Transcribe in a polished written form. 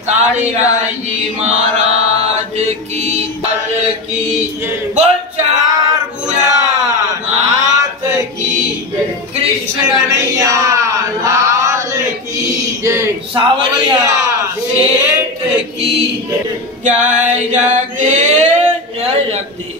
तारी राय जी महाराज की दल की बोल चार बुरा नाथ की कृष्ण कन्हैया लाल की सावरिया सेठ की जय जगदीश जय जगदीश।